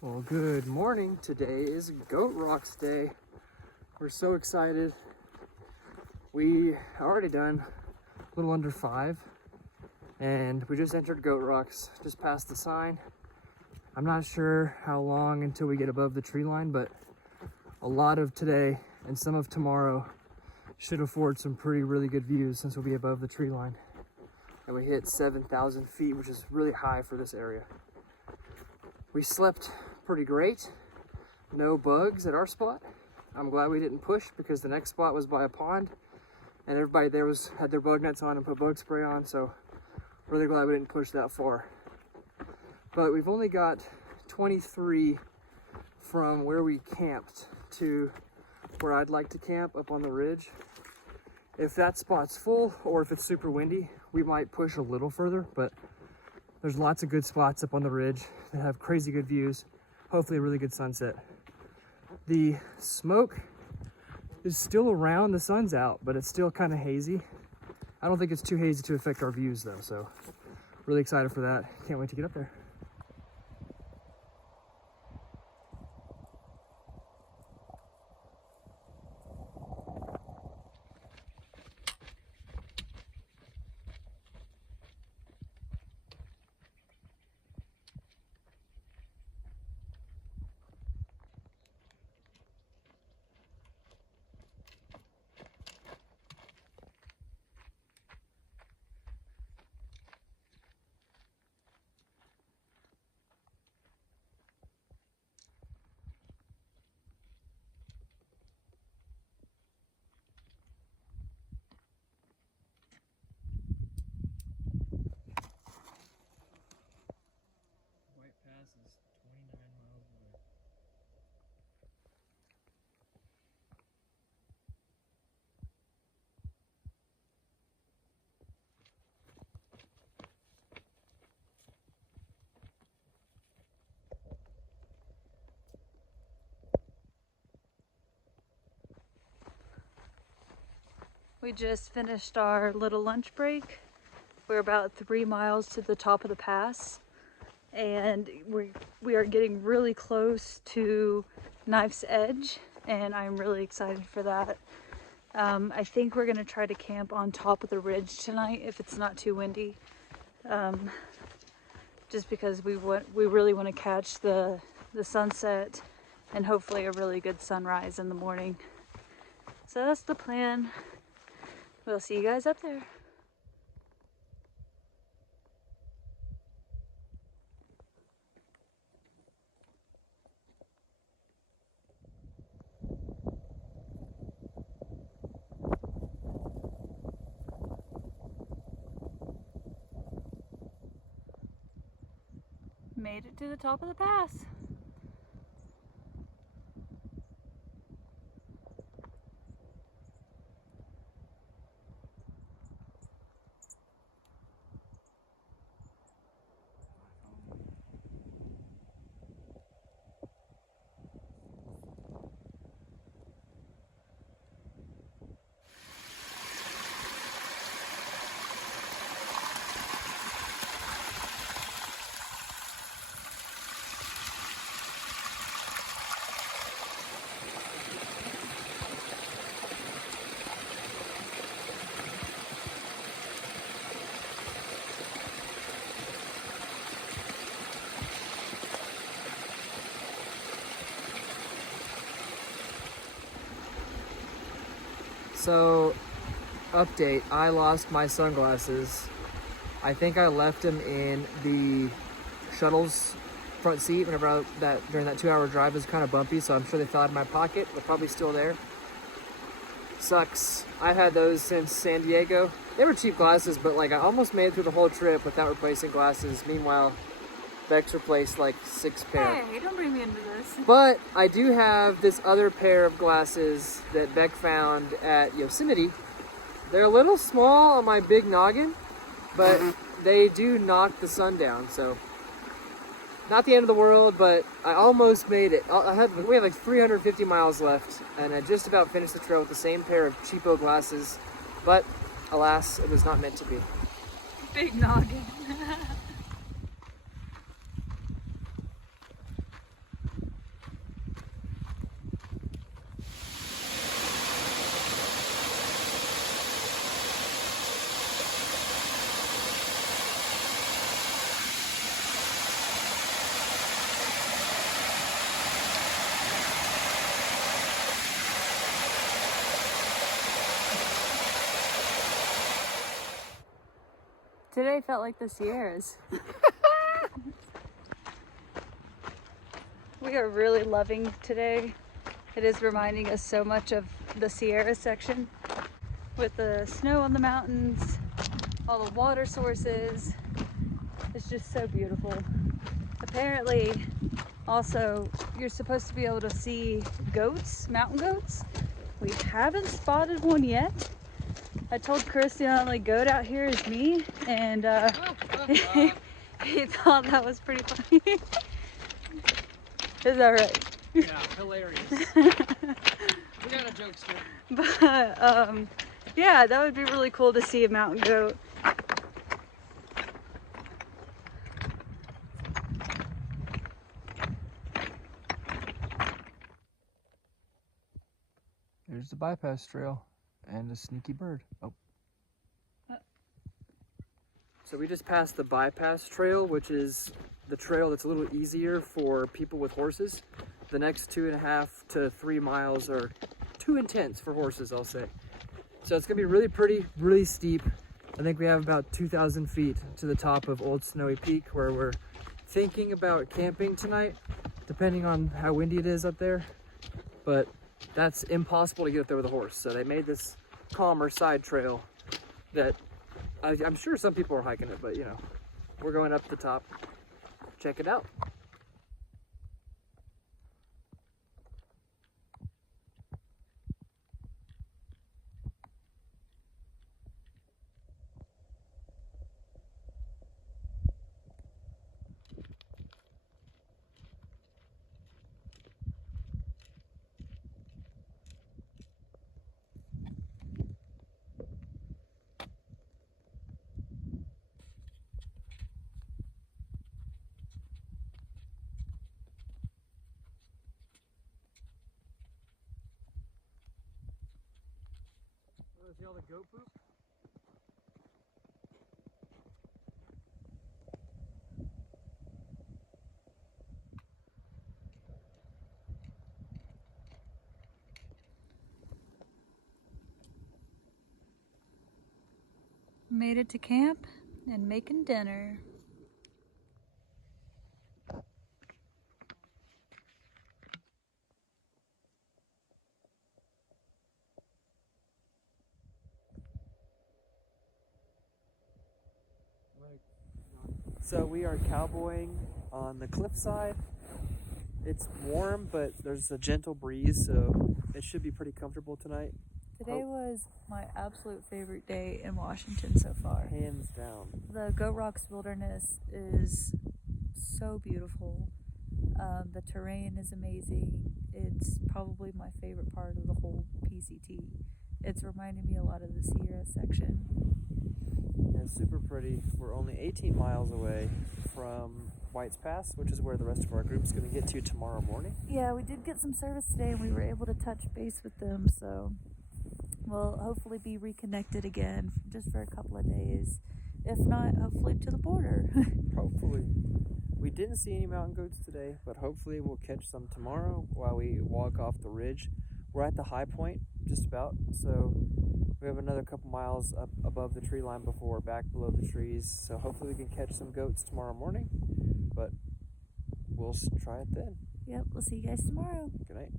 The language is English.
Well, good morning. Today is Goat Rocks Day. We're so excited. We already done a little under 5 and we just entered Goat Rocks, just past the sign. I'm not sure how long until we get above the tree line, but a lot of today and some of tomorrow should afford some really good views since we'll be above the tree line. And we hit 7,000 feet, which is really high for this area. We slept pretty great. No bugs at our spot. I'm glad we didn't push because the next spot was by a pond and everybody there had their bug nets on and put bug spray on, so really glad we didn't push that far. But we've only got 23 from where we camped to where I'd like to camp up on the ridge. If that spot's full or if it's super windy, we might push a little further, but there's lots of good spots up on the ridge that have crazy good views. Hopefully a really good sunset. The smoke is still around, the sun's out, but it's still kind of hazy. I don't think it's too hazy to affect our views though, so really excited for that. Can't wait to get up there. Pass is 29 miles away. We just finished our little lunch break. We're about 3 miles to the top of the pass, and we are getting really close to Knife's Edge, and I'm really excited for that. I think we're gonna try to camp on top of the ridge tonight if it's not too windy, just because we really want to catch the sunset and hopefully a really good sunrise in the morning. So that's the plan. We'll see you guys up there. Made it to the top of the pass. So, update, I lost my sunglasses. I think I left them in the shuttle's front seat whenever during that 2-hour drive was kind of bumpy, so I'm sure they fell out of my pocket. They're probably still there. Sucks. I've had those since San Diego. They were cheap glasses, but like I almost made it through the whole trip without replacing glasses. Meanwhile, Beck's replaced like 6 pair. Hey, don't bring me into this. But I do have this other pair of glasses that Beck found at Yosemite. They're a little small on my big noggin, but they do knock the sun down, so not the end of the world, but I almost made it. We have like 350 miles left, and I just about finished the trail with the same pair of cheapo glasses, but alas, it was not meant to be. Big noggin. Today felt like the Sierras. We are really loving today. It is reminding us so much of the Sierra section with the snow on the mountains, all the water sources. It's just so beautiful. Apparently, also, you're supposed to be able to see goats, mountain goats. We haven't spotted one yet. I told Chris the only goat out here is me, and he thought that was pretty funny. Is that right? Yeah, hilarious. We got a jokester. But yeah, that would be really cool to see a mountain goat. There's the bypass trail and a sneaky bird. Oh. So we just passed the bypass trail, which is the trail that's a little easier for people with horses. The next 2.5 to 3 miles are too intense for horses, I'll say. So it's gonna be really pretty, really steep. I think we have about 2,000 feet to the top of Old Snowy Peak, where we're thinking about camping tonight, depending on how windy it is up there. But that's impossible to get up there with a horse. So they made this calmer side trail that I'm sure some people are hiking it, but you know, we're going up the top. Check it out. See all the goat poop? Made it to camp and making dinner. So we are cowboying on the cliffside. It's warm, but there's a gentle breeze, so it should be pretty comfortable tonight. Today was my absolute favorite day in Washington so far. Hands down. The Goat Rocks Wilderness is so beautiful. The terrain is amazing. It's probably my favorite part of the whole PCT. It's reminding me a lot of the Sierra section. Yeah, super pretty. We're only 18 miles away from White's Pass, which is where the rest of our group's going to get to tomorrow morning. Yeah, we did get some service today and we were able to touch base with them, so we'll hopefully be reconnected again just for a couple of days. If not, hopefully to the border. Hopefully. We didn't see any mountain goats today, but hopefully we'll catch some tomorrow while we walk off the ridge. We're at the high point, just about, so we have another couple miles up above the tree line before we're back below the trees. So hopefully we can catch some goats tomorrow morning, but we'll try it then. Yep, we'll see you guys tomorrow. Good night.